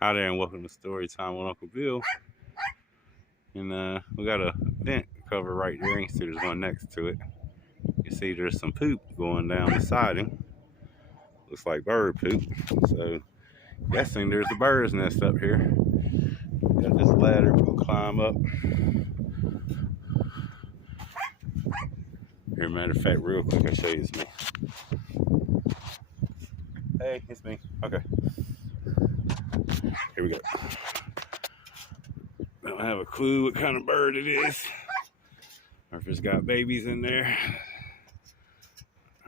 Hi there and welcome to Story Time with Uncle Bill. And we got a vent cover right there. You can see there's one next to it. You see there's some poop going down the siding. Looks like bird poop. So guessing there's a bird's nest up here. Got this ladder, we'll climb up. Here, matter of fact, real quick, I'll show you it's me. Hey, it's me. Okay. Here we go. I don't have a clue what kind of bird it is, or if it's got babies in there.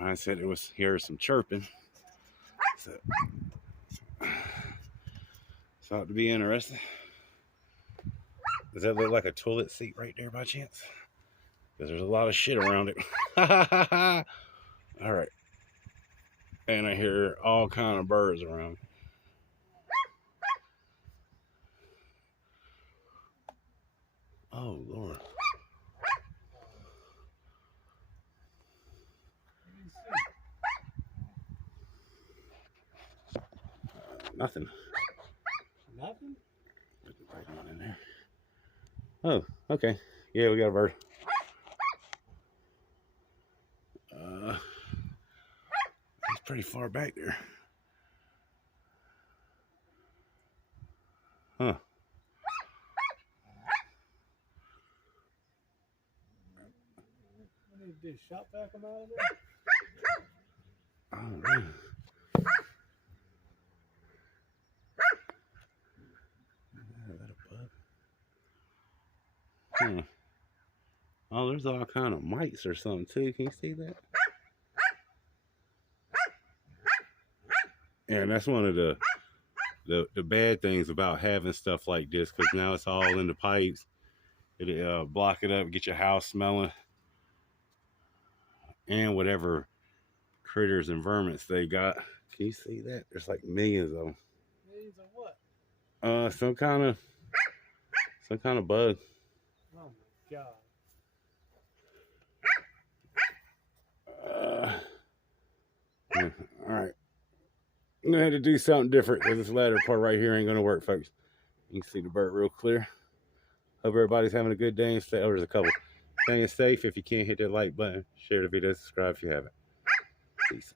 I said it was here some chirping. So it's ought to be interesting. Does that look like a toilet seat right there by chance? Because there's a lot of shit around it. All right. And I hear all kind of birds around. Oh, Lord. Nothing. Nothing? Put the right one in there. Oh, okay. Yeah, we got a bird. He's pretty far back there. Huh. What did you do? Shot back him out of there? Oh, man. Hmm. Oh, there's all kind of mites or something too. Can you see that? Yeah, and that's one of the bad things about having stuff like this, because now it's all in the pipes. It'll block it up, get your house smelling, and whatever critters and vermins they got. Can you see that? There's like millions of them. Millions of what? Some kind of bug. Oh my god. Yeah, all right. I'm gonna have to do something different because this ladder part right here ain't gonna work, folks. You can see the bird real clear. Hope everybody's having a good day and stay. Oh, there's a couple. Staying safe. If you can't hit that like button, share the video, subscribe if you haven't. Peace.